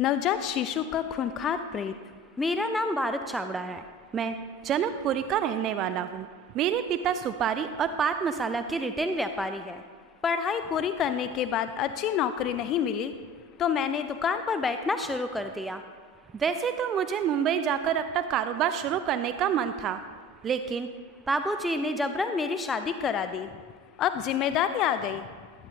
नवजात शिशु का खूंखार प्रेत। मेरा नाम भारत चावड़ा है। मैं जनकपुरी का रहने वाला हूँ। मेरे पिता सुपारी और पान मसाला के रिटेल व्यापारी हैं। पढ़ाई पूरी करने के बाद अच्छी नौकरी नहीं मिली तो मैंने दुकान पर बैठना शुरू कर दिया। वैसे तो मुझे मुंबई जाकर अपना कारोबार शुरू करने का मन था, लेकिन बाबूजी ने जबरन मेरी शादी करा दी। अब जिम्मेदारी आ गई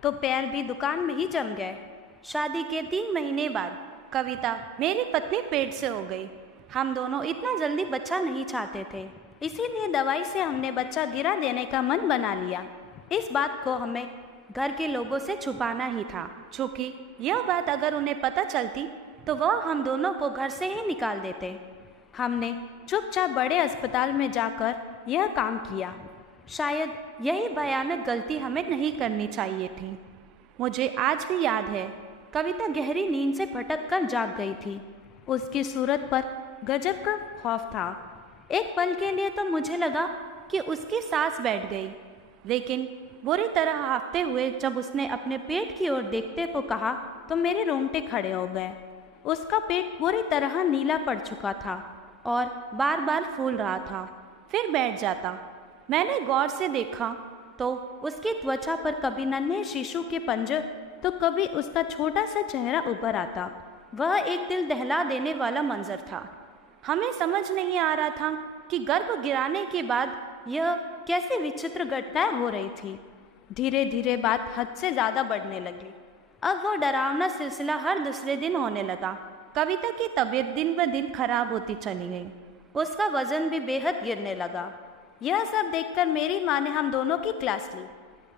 तो पैर भी दुकान में ही जम गए। शादी के 3 महीने बाद कविता मेरी पत्नी पेट से हो गई। हम दोनों इतना जल्दी बच्चा नहीं चाहते थे, इसीलिए दवाई से हमने बच्चा गिरा देने का मन बना लिया। इस बात को हमें घर के लोगों से छुपाना ही था, क्योंकि यह बात अगर उन्हें पता चलती तो वह हम दोनों को घर से ही निकाल देते। हमने चुपचाप बड़े अस्पताल में जाकर यह काम किया। शायद यही भयानक गलती हमें नहीं करनी चाहिए थी। मुझे आज भी याद है, कविता गहरी नींद से भटक कर जाग गई थी। उसकी सूरत पर गजब का खौफ था। एक पल के लिए तो मुझे लगा कि उसकी सांस बैठ गई, लेकिन बुरी तरह हांफते हुए जब उसने अपने पेट की ओर देखते को कहा तो मेरे रोंगटे खड़े हो गए। उसका पेट बुरी तरह नीला पड़ चुका था और बार बार फूल रहा था, फिर बैठ जाता। मैंने गौर से देखा तो उसकी त्वचा पर कभी नन्हे शिशु के पंजे तो कभी उसका छोटा सा चेहरा उभर आता। वह एक दिल दहला देने वाला मंजर था। हमें समझ नहीं आ रहा था कि गर्भ गिराने के बाद यह कैसे विचित्र घटनाएं हो रही थी। धीरे धीरे बात हद से ज़्यादा बढ़ने लगी। अब वो डरावना सिलसिला हर दूसरे दिन होने लगा। कविता की तबीयत दिन ब दिन खराब होती चली गई। उसका वजन भी बेहद गिरने लगा। यह सब देखकर मेरी माँ ने हम दोनों की क्लास ली।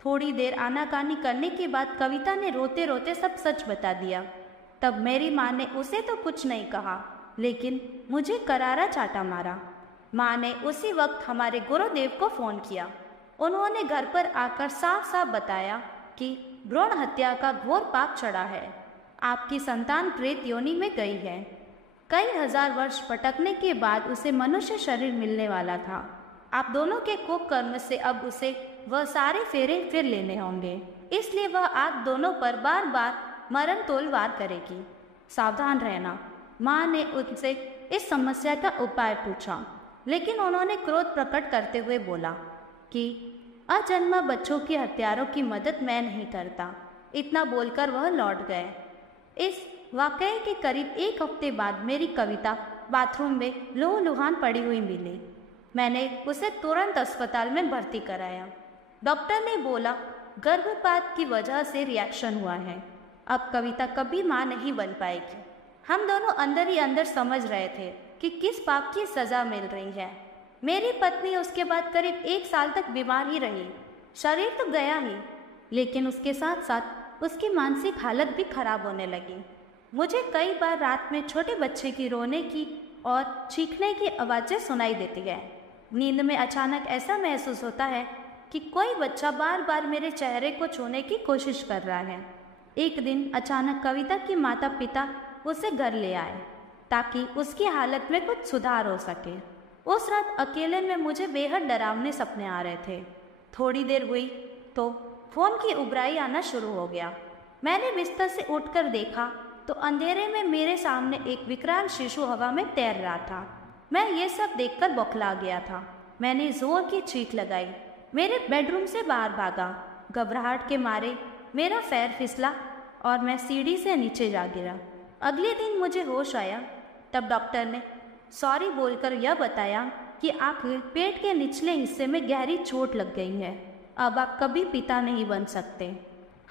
थोड़ी देर आनाकानी करने के बाद कविता ने रोते रोते सब सच बता दिया। तब मेरी माँ ने उसे तो कुछ नहीं कहा, लेकिन मुझे करारा चाटा मारा। माँ ने उसी वक्त हमारे गुरुदेव को फ़ोन किया। उन्होंने घर पर आकर साफ साफ बताया कि भ्रूण हत्या का घोर पाप चढ़ा है। आपकी संतान प्रेत योनि में गई है। कई हजार वर्ष भटकने के बाद उसे मनुष्य शरीर मिलने वाला था। आप दोनों के कुकर्म से अब उसे वह सारे फेरे फिर लेने होंगे, इसलिए वह आप दोनों पर बार बार मरण तोल वार करेगी। सावधान रहना। माँ ने उनसे इस समस्या का उपाय पूछा, लेकिन उन्होंने क्रोध प्रकट करते हुए बोला कि अजन्मा बच्चों की हत्यारों की मदद मैं नहीं करता। इतना बोलकर वह लौट गए। इस वाकये के करीब 1 हफ्ते बाद मेरी कविता बाथरूम में लहूलुहान पड़ी हुई मिली। मैंने उसे तुरंत अस्पताल में भर्ती कराया। डॉक्टर ने बोला गर्भपात की वजह से रिएक्शन हुआ है। अब कविता कभी माँ नहीं बन पाएगी। हम दोनों अंदर ही अंदर समझ रहे थे कि किस पाप की सज़ा मिल रही है। मेरी पत्नी उसके बाद करीब 1 साल तक बीमार ही रही। शरीर तो गया ही, लेकिन उसके साथ साथ उसकी मानसिक हालत भी खराब होने लगी। मुझे कई बार रात में छोटे बच्चे की रोने की और चीखने की आवाज़ें सुनाई देती है। नींद में अचानक ऐसा महसूस होता है कि कोई बच्चा बार बार मेरे चेहरे को छूने की कोशिश कर रहा है। एक दिन अचानक कविता के माता पिता उसे घर ले आए ताकि उसकी हालत में कुछ सुधार हो सके। उस रात अकेले में मुझे बेहद डरावने सपने आ रहे थे। थोड़ी देर हुई तो फोन की उबराई आना शुरू हो गया। मैंने बिस्तर से उठकर देखा तो अंधेरे में मेरे सामने एक विकराल शिशु हवा में तैर रहा था। मैं ये सब देखकर बौखला गया था। मैंने जोर की चीख लगाई, मेरे बेडरूम से बाहर भागा। घबराहट के मारे मेरा पैर फिसला और मैं सीढ़ी से नीचे जा गिरा। अगले दिन मुझे होश आया, तब डॉक्टर ने सॉरी बोलकर यह बताया कि आपके पेट के निचले हिस्से में गहरी चोट लग गई है। अब आप कभी पिता नहीं बन सकते।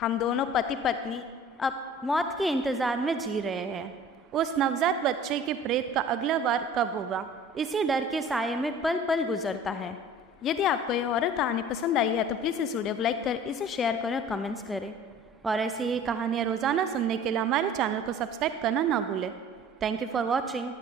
हम दोनों पति पत्नी अब मौत के इंतज़ार में जी रहे हैं। उस नवजात बच्चे के प्रेत का अगला वार कब होगा, इसी डर के साये में पल पल गुजरता है। यदि आपको यह हॉरर कहानी पसंद आई है तो प्लीज़ इस वीडियो को लाइक करें, इसे शेयर करें, कमेंट्स करें और ऐसी ही कहानियाँ रोज़ाना सुनने के लिए हमारे चैनल को सब्सक्राइब करना ना भूलें। Thank you for watching.